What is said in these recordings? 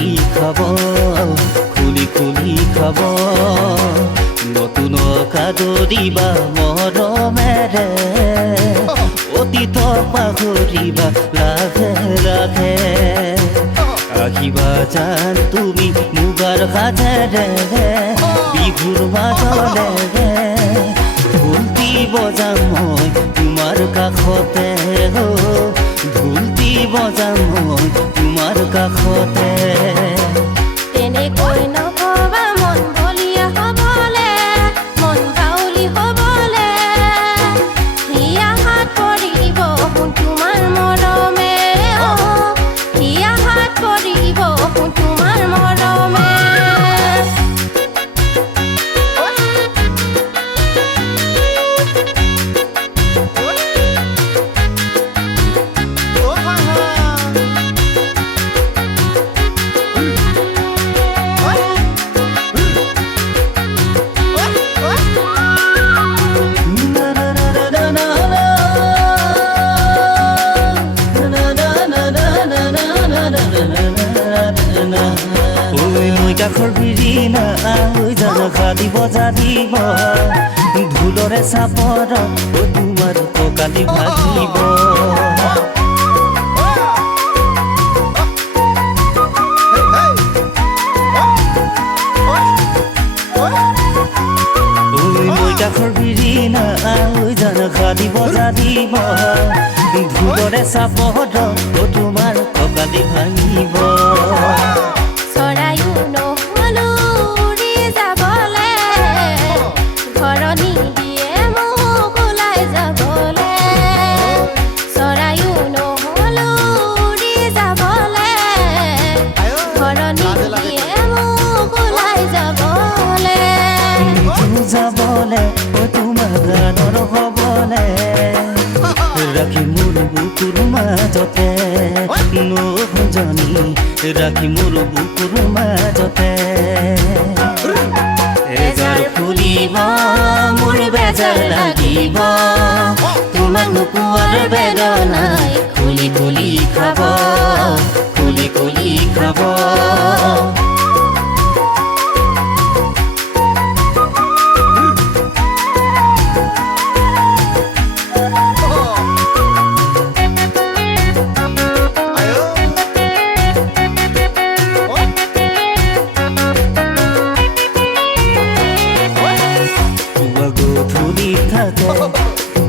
খুলি খাব খুলি খুলি খাব নতুন কাদৰিবা মৰমেৰে অতীত পাহৰিবা লাহে লাহে আহিবা জান তুমি মুগাৰ সাজেৰে বিহুৰ মাজলে ঢোলটি বজাম মই তোমাৰ কাষতে ঢোলটি বজাম মই তোমাৰ কাষতে তেনেকৈ নকবা মন বলিয়া হ'বলে মন বাউলি হ'বলে হিয়া হাত পৰিব সোণ তোমাৰ মৰমে হিয়া হাত পৰিব সোণ তোমাৰ মৰমে কাষৰ বিৰিনা হৈ জানা খালি বজা দিব ঢোলৰে চাপৰ তোমাৰ কঁকালি ভাগিব কাষৰ বিৰিনা হৈ জানা খালি বজা দিব ঢোলৰে চাপৰ তোমাৰ কঁকালি ভাঙিব চৰায়ো নহ'লো উৰি যাবলে ঘৰণি দিয়ে মোক ওলাই যাবলে চৰায়ো নহ'লো উৰি যাবলে ঘৰণি দিয়ে মোক ওলাই যাবলে যাবলে তোমাৰ গানৰ হ'বলে ৰাখি মোৰ বুকুৰ মাজতে নহজনী ৰাখি মোৰ বুকুৰ মাজতে এজাৰ ফুলিব মোৰ বেজাৰ লাগিব তোমাক নোপোৱাৰ বেদনাই খুলি খুলি খাব খুলি খুলি খাব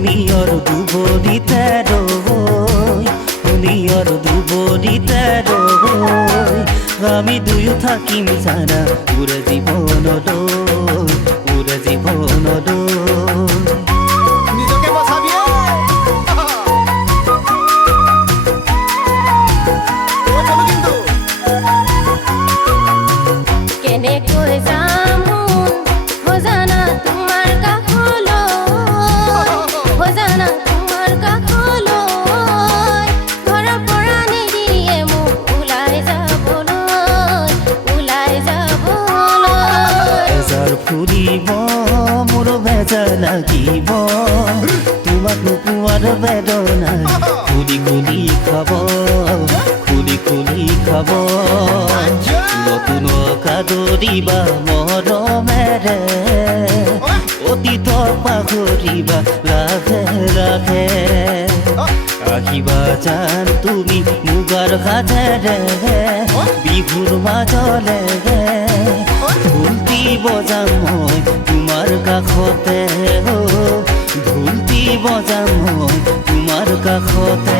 নিয়ৰ দুবৰিতে ৰৈ নিয়ৰ দুবৰিতে ৰৈ আমি দুয়ো থাকিম জানা উৰে জীৱনলৈ নিজকে বচাবি কিন্তু কেনেকৈ যাম জানা তোমাৰ কাষলৈ জানা তোমাৰ কাষলৈ ঘৰৰ পৰা নিদিয়ে মোক ওলাই যাবলৈ এজাৰ ফুৰিব মোৰ বেজাৰ লাগিব তোমাক নোপোৱাৰ বেদনাই খুলি খুলি খাব খুলি খুলি খাব নতুন কাদৰিবা মৰমেৰে অতীত পাহৰিবা লাহে লাহে আহিবা জান তুমি মুগাৰ সাজেৰে বিহুৰ মাজলে ঢোলটি বজাম মই তোমাৰ কাষতে ঢোলটি বজাম মই তোমাৰ কাষতে